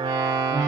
Música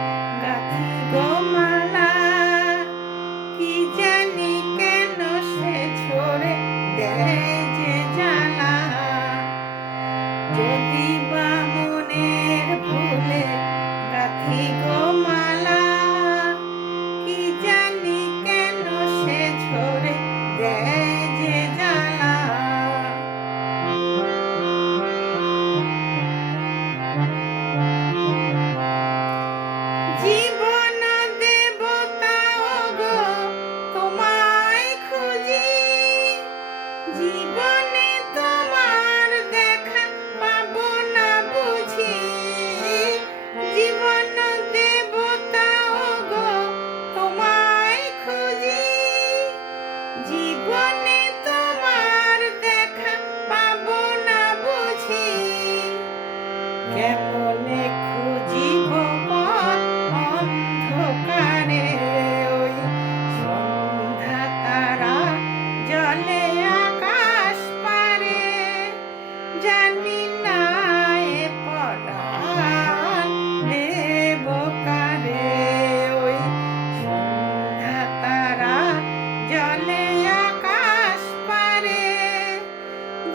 time.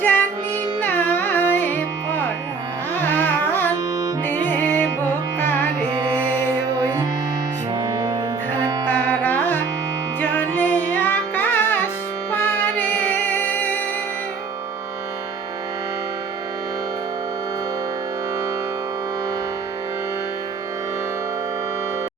জানি